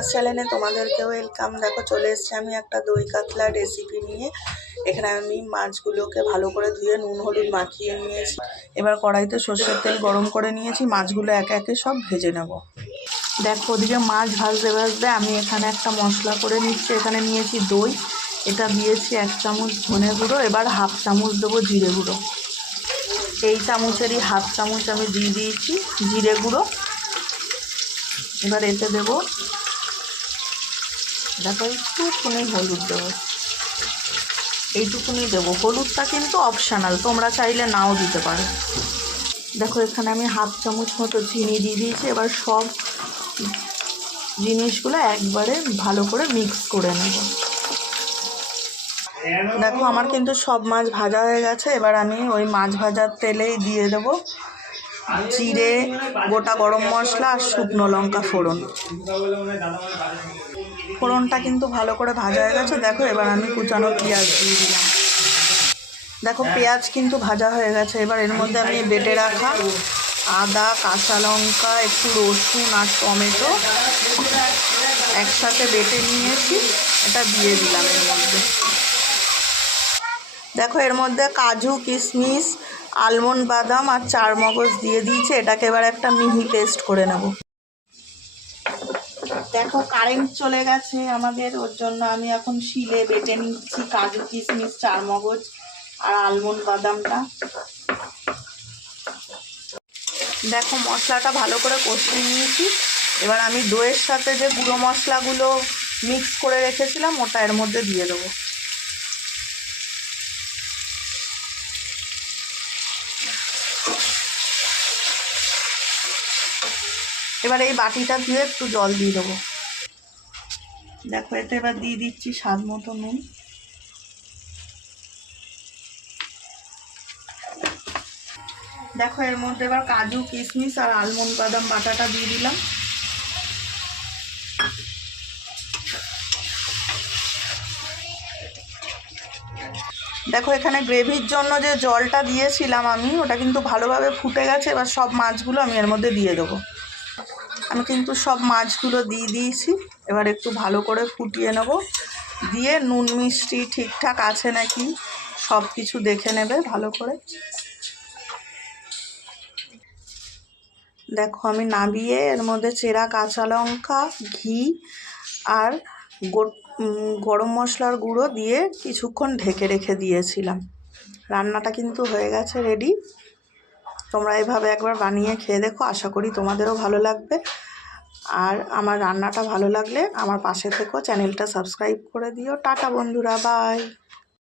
সুহাস চ্যানেলে তোমাদেরকে ওয়েলকাম। দেখো চলে এসেছি আমি একটা দই কাতলা রেসিপি নিয়ে। এখানে আমি মাছগুলোকে ভালো করে ধুয়ে নুন হলুদ মাখিয়ে নিয়েছি। এবার কড়াইতে সর্ষের তেল গরম করে নিয়েছি, মাছগুলো একে একে সব ভেজে নেব। দেখো ওদিকে মাছ ভাজতে ভাজতে আমি এখানে একটা মশলা করে নিচ্ছি। এখানে নিয়েছি দই, এটা দিয়েছি 1 চামচ ধনে গুঁড়ো, এবার হাফ চামচ দেবো জিরে গুঁড়ো। এই চামচেরই হাফ চামচ আমি দিয়ে দিয়েছি জিরে গুঁড়ো। এবার এতে দেবো দেখো একটুখানি হলুদ দেবো, এইটুকুনি দেবো। হলুদটা কিন্তু অপশানাল, তোমরা চাইলে নাও দিতে পারো। দেখো এখানে আমি হাফ চামচ মতো চিনি দিয়ে দিয়েছি। এবার সব জিনিসগুলো একবারে ভালো করে মিক্স করে নেব। দেখো আমার কিন্তু সব মাছ ভাজা হয়ে গেছে। এবার আমি ওই মাছ ভাজার তেলেই দিয়ে দেবো জিরে, গোটা গরম মশলা আর শুকনো লঙ্কা ফোড়ন। ফোড়নটা কিন্তু ভালো করে ভাজা হয়ে গেছে। দেখো এবার আমি কুচানো পেঁয়াজ দিয়ে দিলাম। দেখো পেঁয়াজ কিন্তু ভাজা হয়ে গেছে। এবার এর মধ্যে আমি বেটে রাখা আদা, কাঁচা লঙ্কা, একটু রসুন আর টমেটো একসাথে বেটে নিয়েছি, এটা দিয়ে দিলাম এর মধ্যে। দেখো এর মধ্যে কাজু, কিশমিশ, আলমন্ড বাদাম আর চারমগজ দিয়ে দিয়েছি। এটাকে এবার একটা মিহি পেস্ট করে নেব। দেখো কারেন্ট চলে গেছে আমাদের, ওর জন্য আমি এখন শিলে বেটে নিচ্ছি কাজু, কিশমিশ, চারমগজ আর আলমন্ড বাদামটা। দেখো মশলাটা ভালো করে কষিয়ে নিয়েছি। এবার আমি দইয়ের সাথে যে গুঁড়ো মশলাগুলো মিক্স করে রেখেছিলাম ওটা এর মধ্যে দিয়ে দেবো। এবার এই বাটিটা ধুয়ে একটু জল দিয়ে দেবো। দেখো এতে এবার দিয়ে দিচ্ছি স্বাদ মতো নুন। দেখো এর মধ্যে এবার কাজু, কিশমিশ আর আলমন্ড বাদাম বাটাটা দিয়ে দিলাম। দেখো এখানে গ্রেভির জন্য যে জলটা দিয়েছিলাম আমি, ওটা কিন্তু ভালোভাবে ফুটে গেছে। এবার সব মাছগুলো আমি এর মধ্যে দিয়ে দেবো। আমি কিন্তু সব মাছগুলো দিয়ে দিয়েছি। এবার একটু ভালো করে ফুটিয়ে নেব, দিয়ে নুন মিষ্টি ঠিকঠাক আছে নাকি সব কিছু দেখে নেবে ভালো করে। দেখো আমি নামিয়ে এর মধ্যে চেরা কাঁচা লঙ্কা, ঘি আর গরম মশলার গুঁড়ো দিয়ে কিছুক্ষণ ঢেকে রেখে দিয়েছিলাম। রান্নাটা কিন্তু হয়ে গেছে রেডি। তোমরা এভাবে একবার বানিয়ে খেয়ে দেখো, আশা করি তোমাদেরও ভালো লাগবে। আর আমার রান্নাটা ভালো লাগলে আমার পাশে থেকো, চ্যানেলটা সাবস্ক্রাইব করে দিও। টাটা বন্ধুরা, বাই।